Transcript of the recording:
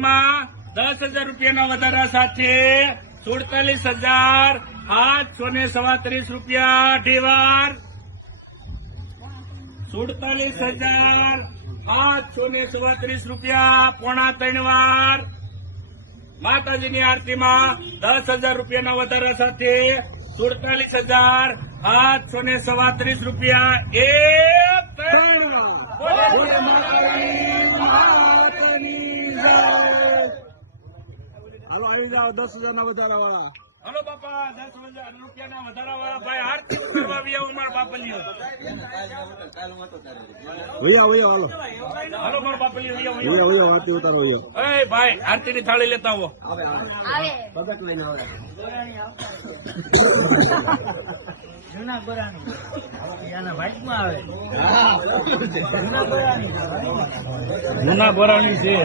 10,000 રૂપિયાના વધારા સાથે 47,837 રૂપિયા અઢી વાર 47,837 રૂપિયા પોણા 3 વાર માતાજીની આરતીમાં 10,000 રૂપિયાના વધારા સાથે 47,837 રૂપિયા એક હાલો આવી જાઓ 10,000 ના વધારા વાળા. હલો બાપા 10,000 રૂપિયાના વધારા વાળા ભાઈ આરતી કરવા આવ્યા મારા બાપલીઓ. વૈયા હાલો હલો મારા બાપલીઓ વૈયા આરતી ઉતારો વૈયા. એ ભાઈ આરતી ની થાળી લેતા આવો. જૂના ગોરાની એના વાઇટમાં આવે જૂના ગોરાણી છે.